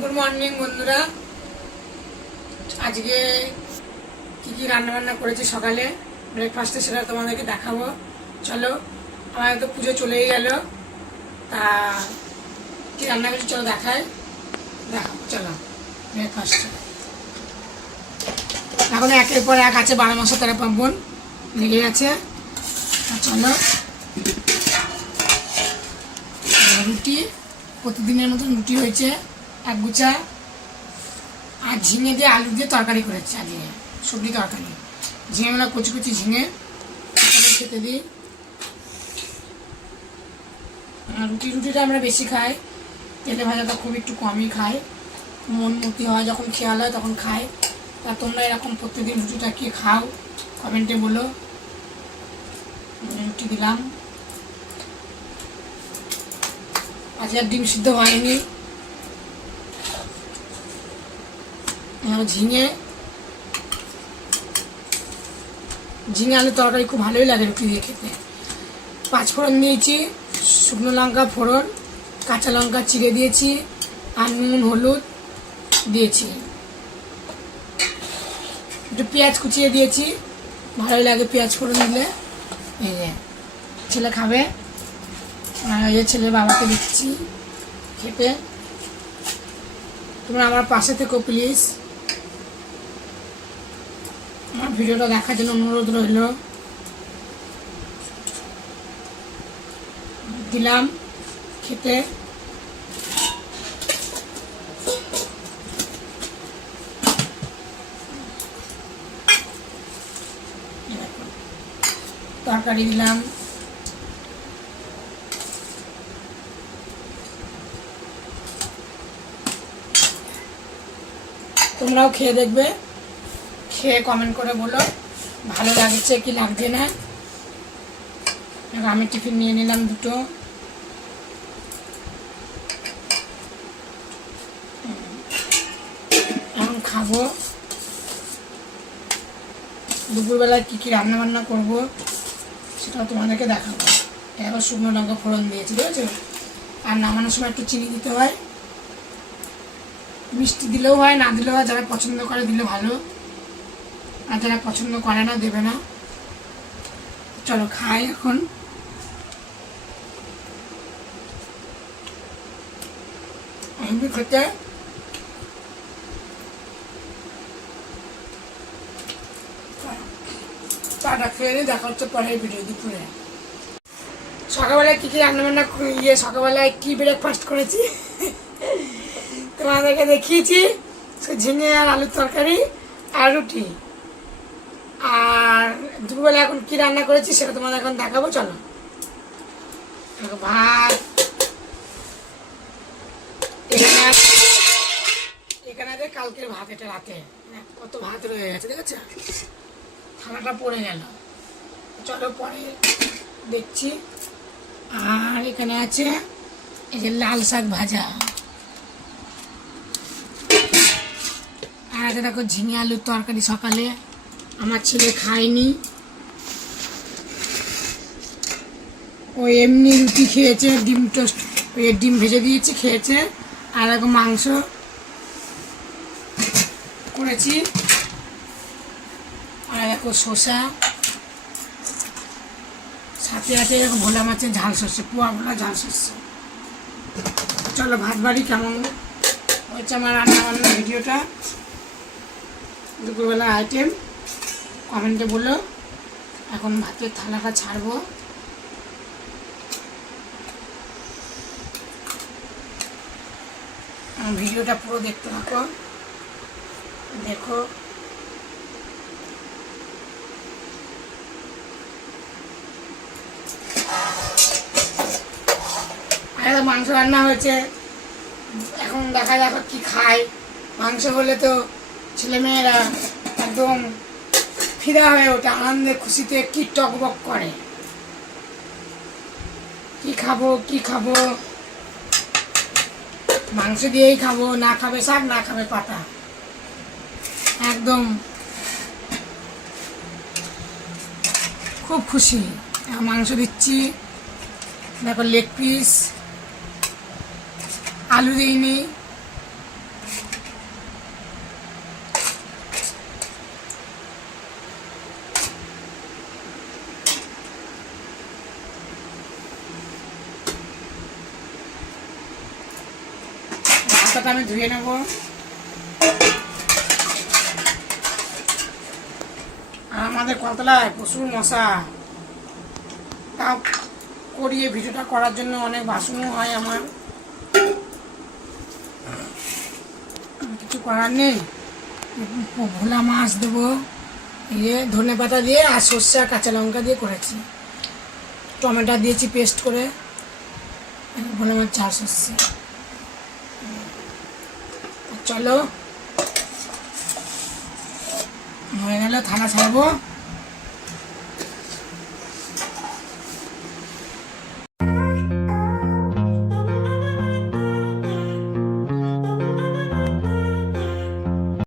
Good morning বন্ধুরা। আজকে কি কি রান্না বান্না করেছি সকালে? ব্রেকফাস্টে সেটা তোমাদেরকে দেখাবো। চলো আমার তো পুজো চলেই গেল। তা কি রান্না করেছি চলো দেখাই? দেখাবো, চলো। ব্রেকফাস্টে এখন একের পর এক আছে বারো মাসে তেরো পার্বণ। লেগে গেছে। চলো। রুটি, প্রতিদিনের মতন রুটি হয়েছে। এক গুছা আর ঝিঙে দিয়ে আলু দিয়ে তরকারি করেছে আজকে, সবজি তরকারি। ঝিঙেগুলো কুচি কুচি ঝিঙে খেতে দিই। আর রুটি, রুটিটা আমরা বেশি খাই, তেলে ভাজাটা খুব একটু কমই খাই। মন মতি হয়, যখন খেয়াল হয় তখন খাই। তা তোমরা এরকম প্রত্যেকদিন রুটিটা কে খাও, কমেন্টে বলো। রুটি দিলাম। আজকে আর ডিম সিদ্ধ হয়নি। ঝিঙে। ঝিঙে আলু তরকারি খুব ভালোই লাগে রুটি দিয়ে খেতে। পাঁচ ফোড়ন দিয়েছি, শুকনো লঙ্কা ফোড়ন, কাঁচা লঙ্কা চিড়ে দিয়েছি, আর নুন, হলুদ দিয়েছি। একটু পেঁয়াজ কুচিয়ে দিয়েছি, ভালোই লাগে পেঁয়াজ ফোড়ন দিলে। এই যে, ছেলে খাবে। আর এই ছেলে বাবাকে দিচ্ছি খেতে। তোমরা আমার পাশে থেকো, প্লিজ আমার ভিডিওটা দেখার জন্য অনুরোধ রইল। দিলাম খেতে। তরকারি দিলাম। তোমরাও খেয়ে দেখবে। খেয়ে কমেন্ট করে বলো। ভালো লাগছে কি লাগছে না? আমি টিফিন নিয়ে নিলাম দুটো। এখন খাব। দুপুরবেলায় কী কী রান্না বান্না করব সেটাও তোমাদেরকে দেখাবো। এবার শুকনো লঙ্কা ফোড়ন দিয়েছি, বুঝেছ? আর নামানোর সময় একটু চিনি দিতে হয়। মিষ্টি দিলেও হয়, না দিলেও হয়, যারা পছন্দ করে দিলে ভালো। আর যারা পছন্দ করে না, দেবে না। চলো খাই এখন। এমনি খেতে। চাটা খেয়ে দুপুরে। সকালবেলায় কী কী রান্নাবান্না ইয়ে সকালবেলায় কী ব্রেকফাস্ট করেছি? তোমাদেরকে দেখিয়েছি ঝিঙে আর আলুর তরকারি আর রুটি। আর দুপুরবেলা এখন কি রান্না করেছি সেটা তোমাদের এখন দেখাবো, চলো। ভাত, এখানে আছে- আছে কালকের ভাত, এটা রাতে। কত ভাত রয়ে গেছে, দেখেছ? থালাটা পড়ে গেল। চলো পরে দেখছি। আর এখানে আছে এই যে লাল শাক ভাজা। আর আছে দেখো ঝিঙে আলুর তরকারি সকালে। আমার ছেলে খায়নি। ও এমনি রুটি খেয়েছে, ডিম টোস্ট, ওই ডিম ভেজে দিয়েছি, খেয়েছে, আর দেখো মাংস করেছি, আর এক শসা, সাথে সাথে এরকম ভোলা মাছের ঝাল সর্ষে, পোয়া ভোলা ঝাল সর্ষে। চলো, ভাত বাড়ি কেমন? হচ্ছে আমার রান্না বান্নার ভিডিওটা। দুপুরবেলা আইটেম কমেন্টে বলো। এখন ভাতের থালাটা ছাড়বো। ভিডিওটা পুরো দেখতে থাকো। দেখো। মাংস রান্না হয়েছে। এখন দেখা যাক কি খায়। মাংস হলে তো ছেলেমেয়েরা একদম ফিদা হয়ে ওঠে, আনন্দে খুশিতে কি টকবক করে? কি খাব কি খাব? মাংস দিয়েই খাব, না খাবে শাক, না খাবে পাতা। একদম খুব খুশি। মাংস দিচ্ছি দেখো লেগ পিস আলু দিইনি পাতাটা আমি ধুয়ে নেব। আর আমাদের কতলায় প্রচুর মশা। তাও করিয়ে ভিডিওটা করার জন্য অনেক বাসনও হয় আমার। কিছু করার নেই। ভোলা মাছ দেবো। ইয়ে ধনে পাতা দিয়ে আর সর্ষে আর কাঁচা লঙ্কা দিয়ে করেছি। টমেটো দিয়েছি পেস্ট করে। ভোলা মাছ চাষ হচ্ছে চলো। হয়ে গেল থালা ছাড়বো।